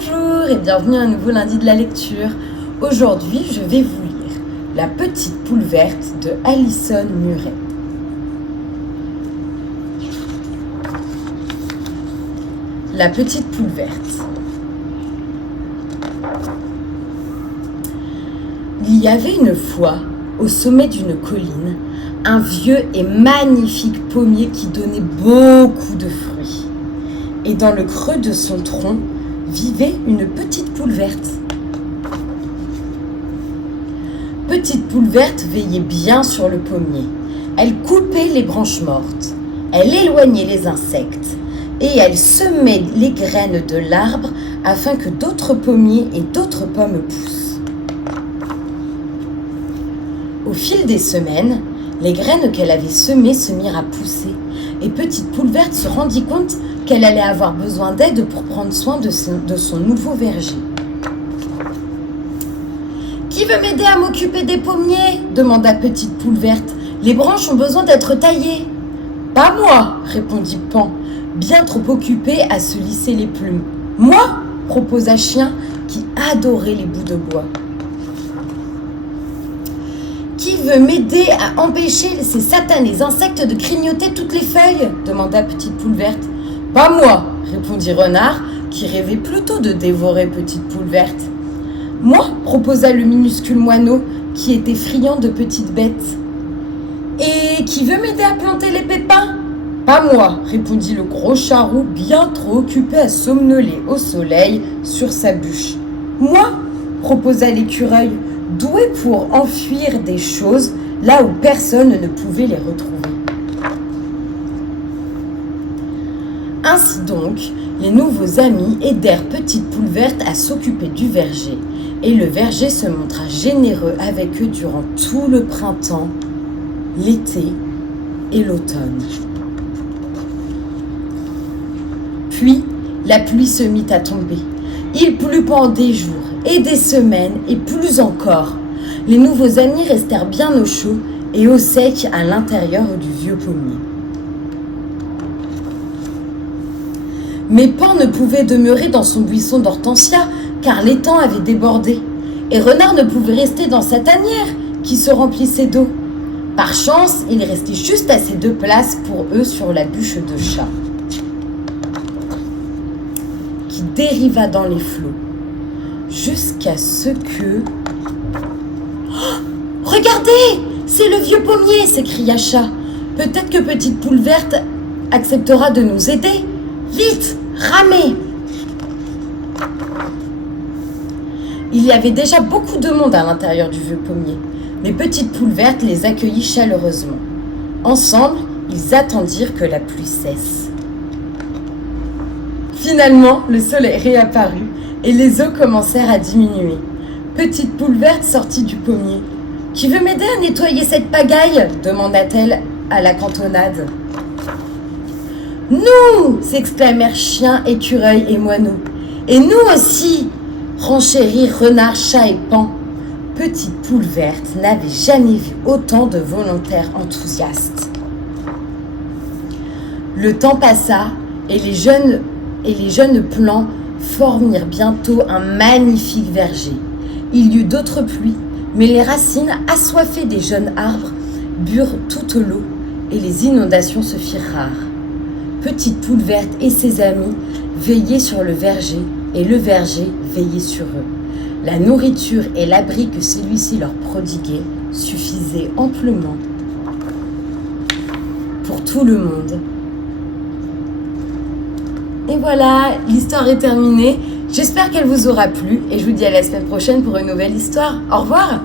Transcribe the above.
Bonjour et bienvenue à un nouveau lundi de la lecture. Aujourd'hui, je vais vous lire La petite poule verte de Alison Murray. La petite poule verte. Il y avait une fois, au sommet d'une colline, un vieux et magnifique pommier qui donnait beaucoup de fruits. Et dans le creux de son tronc vivait une petite poule verte. Petite poule verte veillait bien sur le pommier. Elle coupait les branches mortes, elle éloignait les insectes et elle semait les graines de l'arbre afin que d'autres pommiers et d'autres pommes poussent. Au fil des semaines, les graines qu'elle avait semées se mirent à pousser et Petite Poule Verte se rendit compte qu'elle allait avoir besoin d'aide pour prendre soin de son nouveau verger. « Qui veut m'aider à m'occuper des pommiers ?» demanda Petite Poule Verte. « Les branches ont besoin d'être taillées. »« Pas moi !» répondit Pan, bien trop occupé à se lisser les plumes. « Moi !» proposa Chien, qui adorait les bouts de bois. Qui veut m'aider à empêcher ces satanés insectes de grignoter toutes les feuilles ? demanda Petite Poule Verte. Pas moi, répondit Renard, qui rêvait plutôt de dévorer Petite Poule Verte. Moi, proposa le minuscule moineau, qui était friand de petites bêtes. Et qui veut m'aider à planter les pépins ? Pas moi, répondit le gros charroux, bien trop occupé à somnoler au soleil sur sa bûche. Moi, proposa l'écureuil, doué pour enfuir des choses là où personne ne pouvait les retrouver. Ainsi donc, les nouveaux amis aidèrent Petite Poule Verte à s'occuper du verger, et le verger se montra généreux avec eux durant tout le printemps, l'été et l'automne. Puis, la pluie se mit à tomber. Il plut pendant des jours et des semaines et plus encore. Les nouveaux amis restèrent bien au chaud et au sec à l'intérieur du vieux pommier. Mais Pan ne pouvait demeurer dans son buisson d'hortensia car l'étang avait débordé. Et Renard ne pouvait rester dans sa tanière qui se remplissait d'eau. Par chance, il restait juste assez de place pour eux sur la bûche de chat, qui dériva dans les flots, jusqu'à ce que... Oh, regardez, c'est le vieux pommier, s'écria Chat. Peut-être que Petite Poule Verte acceptera de nous aider. Vite, ramez! Il y avait déjà beaucoup de monde à l'intérieur du vieux pommier, mais Petite Poule Verte les accueillit chaleureusement. Ensemble, ils attendirent que la pluie cesse. Finalement, le soleil réapparut et les eaux commencèrent à diminuer. Petite Poule Verte sortit du pommier. « Qui veut m'aider à nettoyer cette pagaille ?» demanda-t-elle à la cantonade. « Nous !» s'exclamèrent Chien, Écureuil et Moineau. « Et nous aussi !» renchérirent Renard, Chat et Pan. Petite Poule Verte n'avait jamais vu autant de volontaires enthousiastes. Le temps passa et les jeunes plants formirent bientôt un magnifique verger. Il y eut d'autres pluies, mais les racines assoiffées des jeunes arbres burent toute l'eau et les inondations se firent rares. Petite Poule Verte et ses amis veillaient sur le verger et le verger veillait sur eux. La nourriture et l'abri que celui-ci leur prodiguait suffisaient amplement pour tout le monde. Et voilà, l'histoire est terminée. J'espère qu'elle vous aura plu et je vous dis à la semaine prochaine pour une nouvelle histoire. Au revoir!